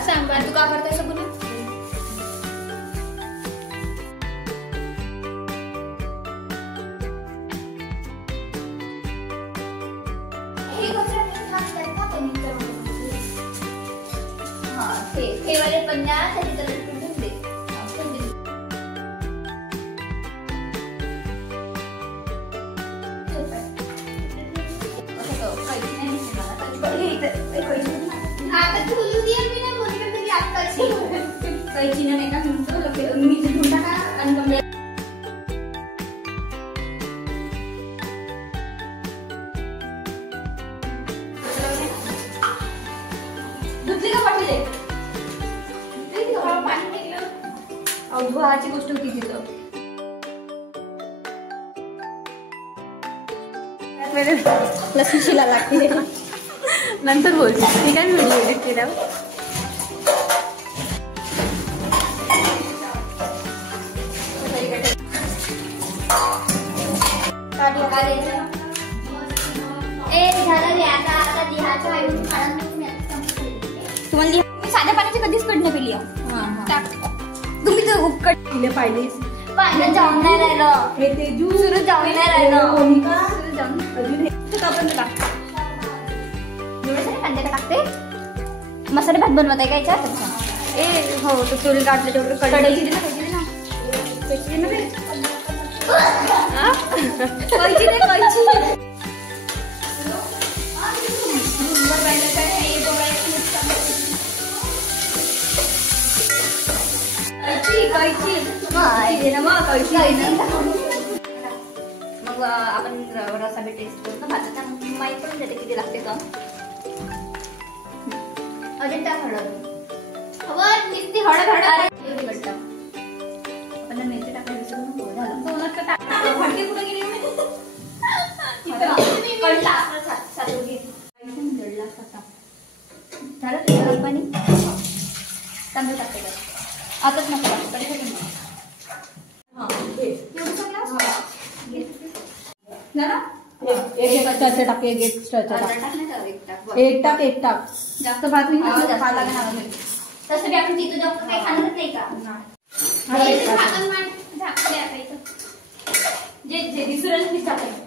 सांबार तू का करताय पुन्हा हे वाले पंजा त्याची तर कुठून दे आता तुलू दिया मी ना मोनिका तुझी आत्ताची कैची ना नाही का म्हणतो मी धुंडा का आणि कमले दुसरी का पाठी दे अवघाची गोष्ट होती तिथं लसूण शिला लागते नंतर बोलते ठीक आहे. मी व्हिडिओ एडिट केल्यावर तुम्हाला मी साध्या पाण्याची कधीच कडनं पिली तुम्ही तर उकड तिने पाहिलीस पाण्यात जाऊन नाही राहिलं हे तेजू सुरू जाऊन नाही राहिलं मोनिका सुरू जाऊन अजून हे आपण कांदे टाकते मसाले भात बनवत आहे का याच्यात ए हो तो चुल काढलं तेवढं कढईची दे ना कैची दे कैची मग आपण रसाबी टेस्ट करू ना भाताचा माहीत पडून जाते किती लागते का अजून टाक हळद नुसती हळद आपण मेथी टाकायला विसरू नको झालं भांडी कुठे गेली झालं ते गरम पाणी तांदूळ टाकते आताच नको एक टाक एक टाक जास्त भात नाही तसं आपण तिथं जास्त काही खाणारच नाही का जे दिसून टाकायचं